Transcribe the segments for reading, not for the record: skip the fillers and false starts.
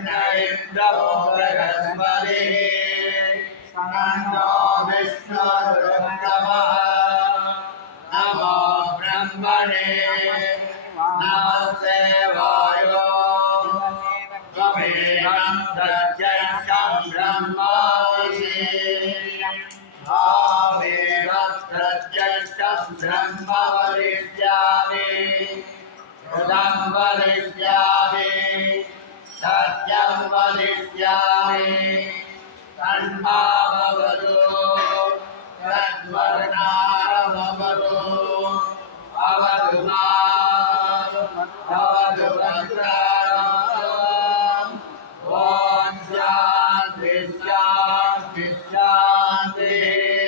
इन्द्रो बृहस्पतिः तन्नो विष्णुरुत्तमः नमो ब्रह्मणे नमस्ते वायो त्वमेवं प्रत्यक्षं ब्रह्मासि त्वमेव प्रत्यक्षं ब्रह्म वदिष्यामि ऋतं वदिष्यामि सत्यं वदिष्यामि तन्मामवतु तद्वर्णारमवतु अवतु माम् अवतु भद्राम् ॐ शान्ति शान्ति शान्तिः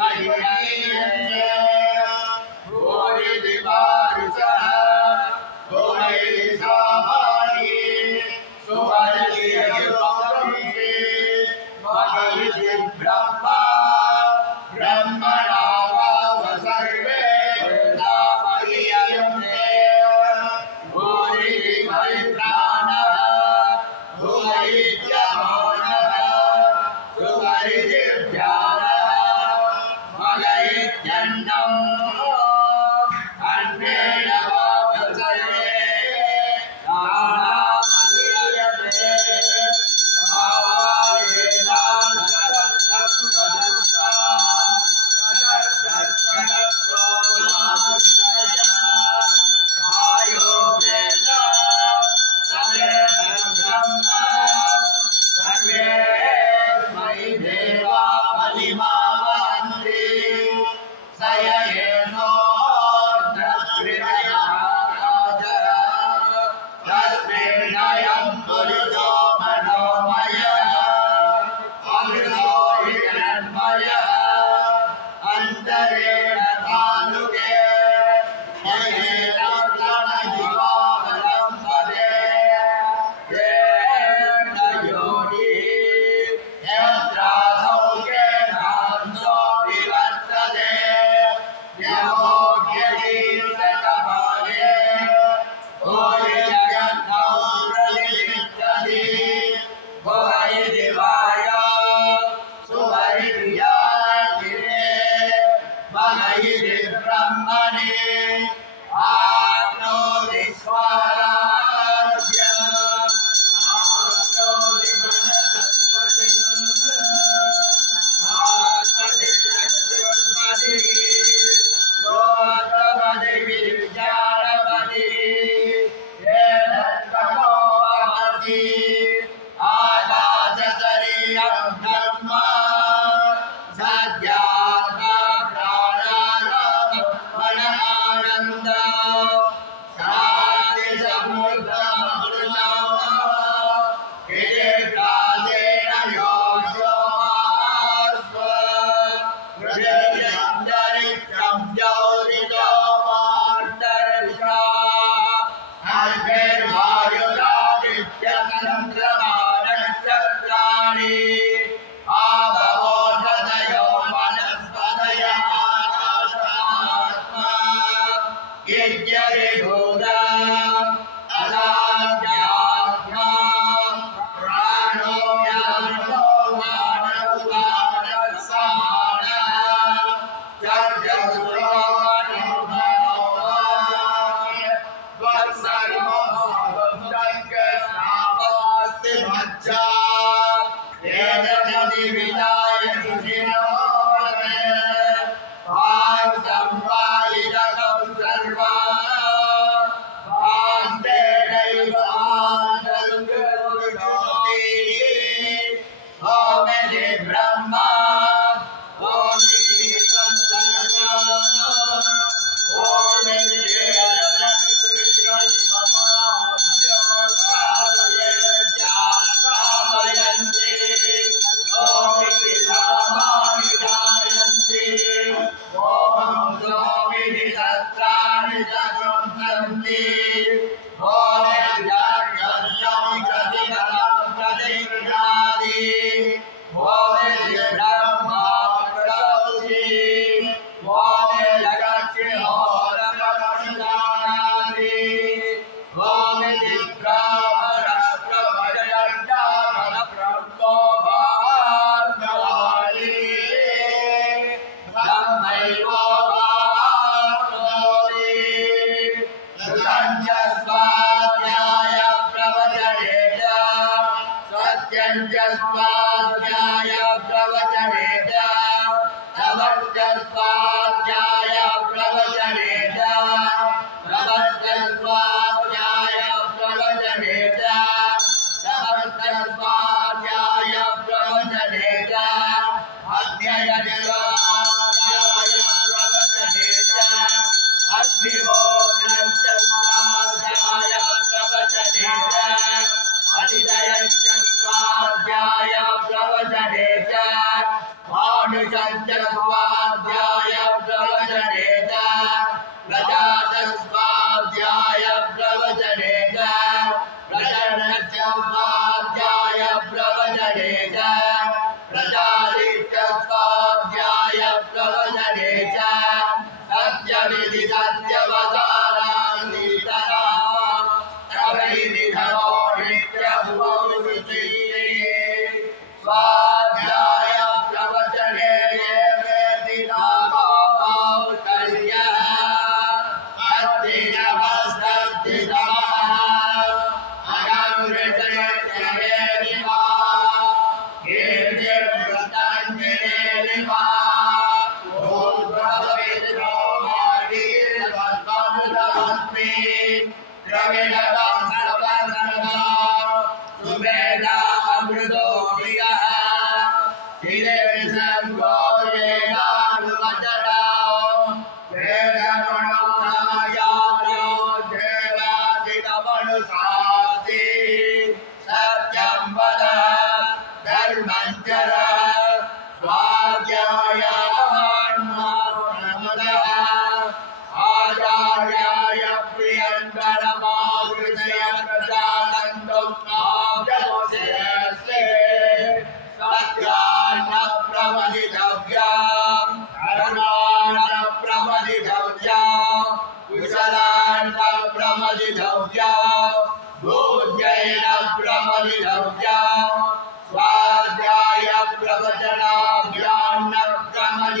मह्यन्ते भूरि वारुषः भूरि सामानि सुवर्णियजुपंसि महिषि ब्रह्मा ब्रह्मणा वाव सर्वे मह्यन्ते भूरि महिप्राणः भूरि यमानः सुवर्णिभ्यानः मगैत्यन्ना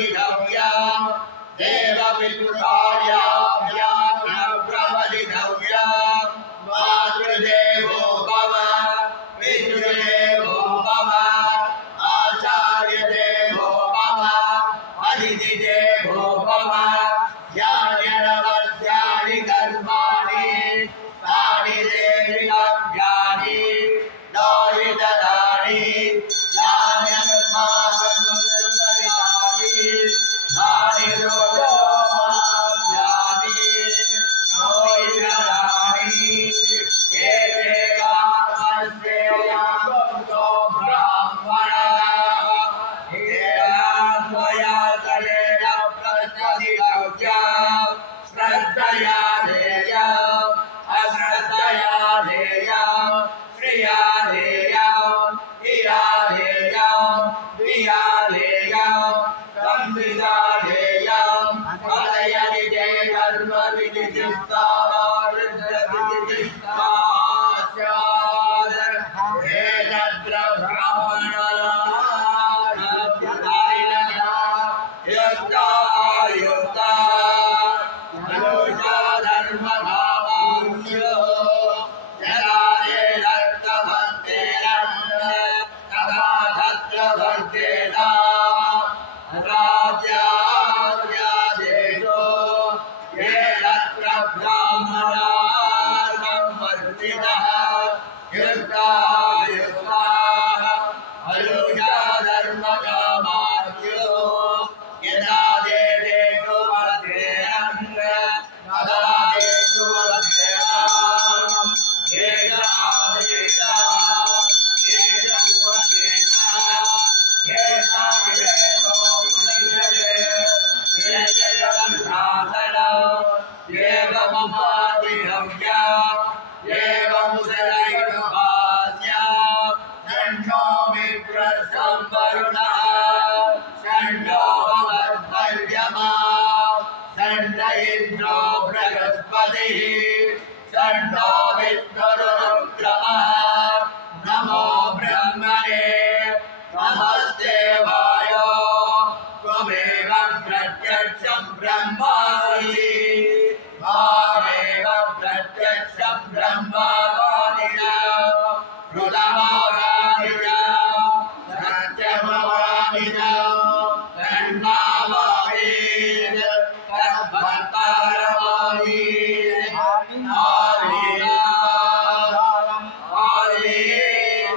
प्रवदितव्यम् देवपितृकार्याभ्याम् न प्रवदितव्यम् मातृदेवो भव पितृदेवो भव आचार्यदेवो भव अतिथिदेवो भव यान्यनवद्यानि कर्माणि तानि देवि लभ्यानि लोहितदानि यान्यकर्माणि तानि लोहितदानि लोहितदानि ये देवास्तेयागो ब्राह्मणाः त्वया तदेन प्रत्यदितव्यम् श्रद्धया ध्येयम् अश्रद्धया ध्येयम् श्रिया ध्येयम् धिया ध्येयम् धिया ध्येयम् संविदा ध्येयम् फलयति ते धर्मविधिचित्तावारुद्धविधिचित्तास्यात् एतत्र युक्ता युक्ता मनुजा धर्मभावांशो यदा ते दत्तभक्तेरन्न तदा तत्र भक्तेता राज्यादेशो ये तत्र ब्राह्मणाः संवर्धितः युक्ता युक्ताः मनुजा धर्मकामार्यो यदा देशो वर्धेरन् तदा देशो वर्धेताम् येन आदेशा येन उपदेशा येन येनो मनुष्ये येन शासनम् एवमुपाधिगम्यम् एवमुदयैर्भास्याम् षण्णो विप्रस्थं वरुणः षण्णो भवद्भर्यमा षण्ण इन्द्रो बृहस्पतिः षण्णो विष्णुरुक्रमः नमो ब्रह्मणे नमस्तेवाय त्वमेव प्रत्यक्षं ब्रह्मासि मामेव प्रत्यक्षं ब्रह्मावादिन हृदमावादिन सत्यमवादिन तन्मावादीन तद्भक्तारवादीन आदीन आदीन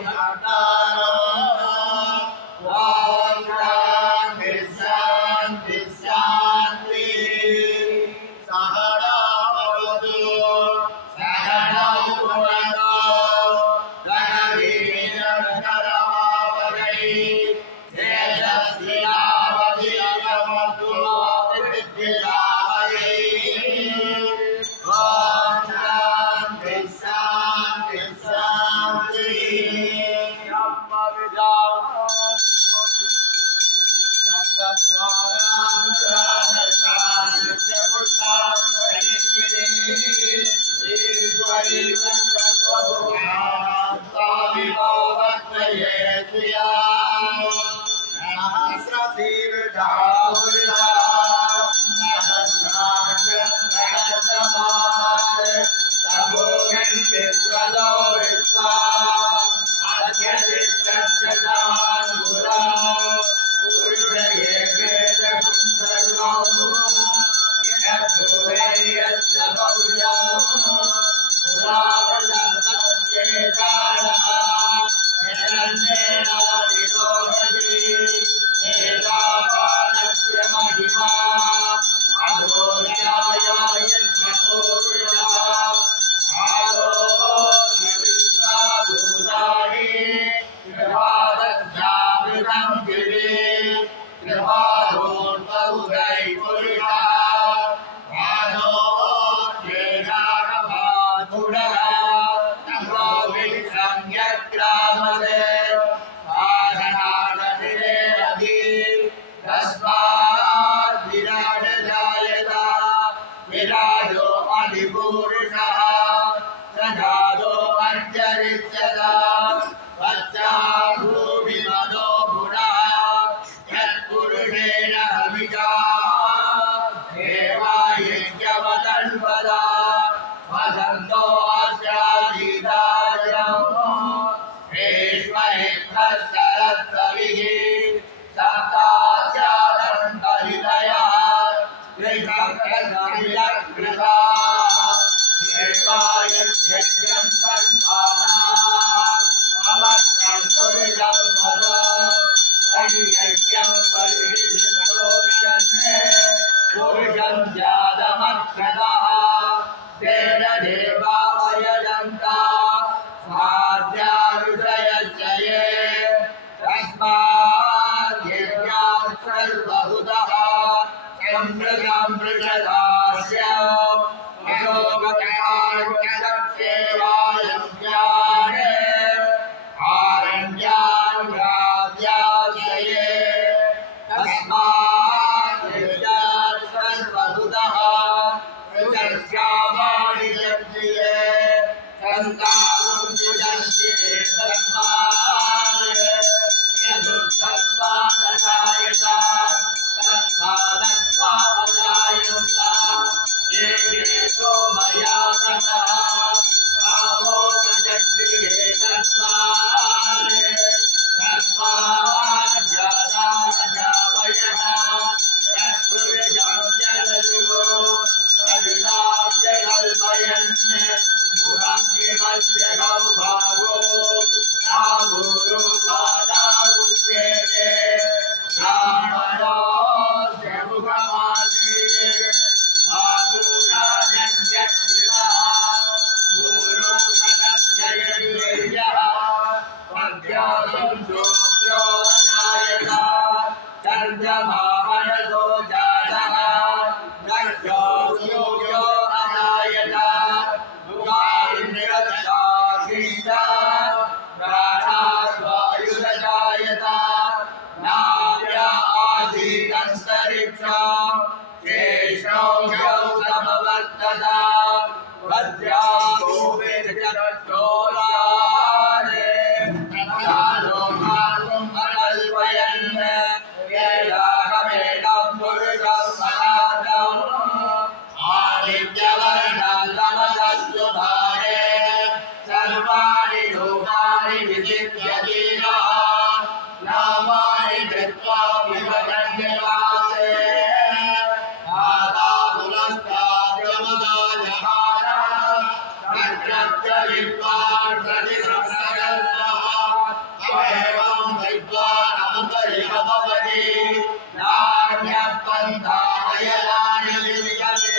शान्ति शान्ति सहना भवतु सहनौ भुनक्तु सह वीर्यं तेजस्विनावधीतमस्तु मा विद्विषावहै ॐ शान्ति शान्ति शान्ति विराजो अधिपूरुषः सजातो अञ्जरिष्यता पश्चात् भूमिमदो गुणः यत्पुरुषेण देवायज्ञवतन्वदा वसन्तो अस्याजीदाजयम् भीष्मैत्रस्तरत्तविः सप्तास्यादन्तरितयः त्रिसप्तसमिलकृताः देवायज्ञं सन्पानाः अवस्त्रं पुरुषं वद संयज्ञं परिहितोषन्ने पुरुषं जातमक्षतः तेन देवायजन्ता स्वाध्यारुषयज्जये तस्मात् यज्ञात् सर्वहुतः चन्द्रकं पृषदास्य अशोककार्यशक्त्येवायं ज्ञाने आरण्यान् प्राप्याश्रये तस्मात् यज्ञात् सर्वहुतः पृषस्यावाणि यज्ञे सन्तामुञ्जुजन्ति तस्मात् यदुत्तस्मादजायत तस्मादस्मादजायन्त ये सोमया ततः कामोपजग्निरे तस्मात् जाता अजावयः यत्पुरुषं जगद्गुरो कवितास्य कल्पयन् मुखं किमस्य गौभागो नाभूरुपादामुच्यते ब्राह्मणोऽस्य मुखमासीत् मातुराजन्यकृतः पूर्वकथयः पद्यागं शूद्रो अजायत चन्द्रमामनसो जातः नष्टो सूर्यो अजायत मुखान्निरक्षासीत प्राणात् वायुरजायत नाभ्या आसीदन्तरिक्षा शेषोऽव्यौ समवर्तत वज्रादो वेदचरट्टोरारे तथालोकानुम् अनल्पयन् वेदाहमेनं पुरुषं सनातम् आदित्यवर्णं तमसस्तुभारे सर्वाणि लोकानि विजित्य दीनः नामानि कृत्वा विभजन्यवासे विद्वान् प्रतिसंसगल्पः अवयवं विद्वान् अमुतरिभवति नान्यपन्था अयलानि विद्यते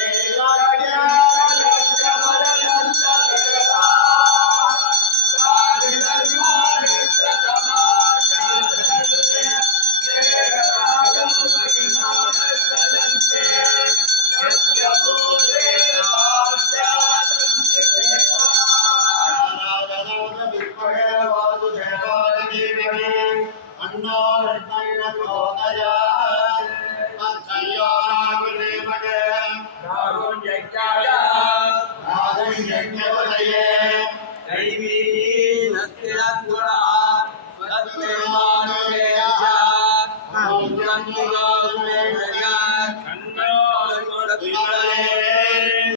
दैवी